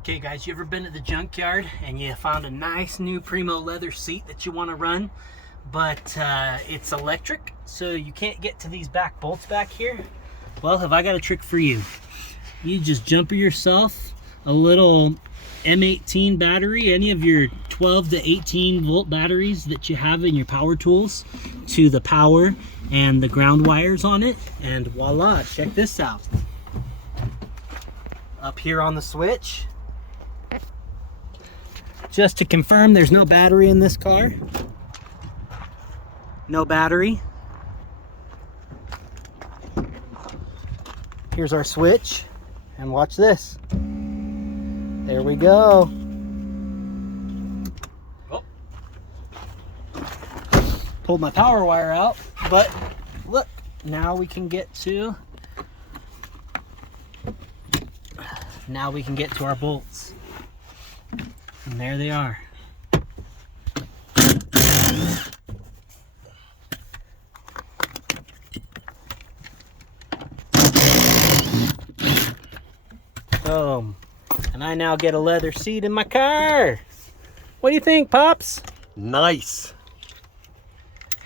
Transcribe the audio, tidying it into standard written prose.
Okay guys, you ever been to the junkyard and you found a nice new Primo leather seat that you want to run, but it's electric, so you can't get to these back bolts back here? Well, have I got a trick for you. You just jumper yourself a little M18 battery, any of your 12 to 18 volt batteries that you have in your power tools, to the power and the ground wires on it, and voila, check this out. Up here on the switch, just to confirm, there's no battery in this car. No battery. Here's our switch, and watch this. There we go. Oh. Pulled my power wire out, but look, now we can get to our bolts. And there they are. Boom. And I now get a leather seat in my car. What do you think, Pops? Nice.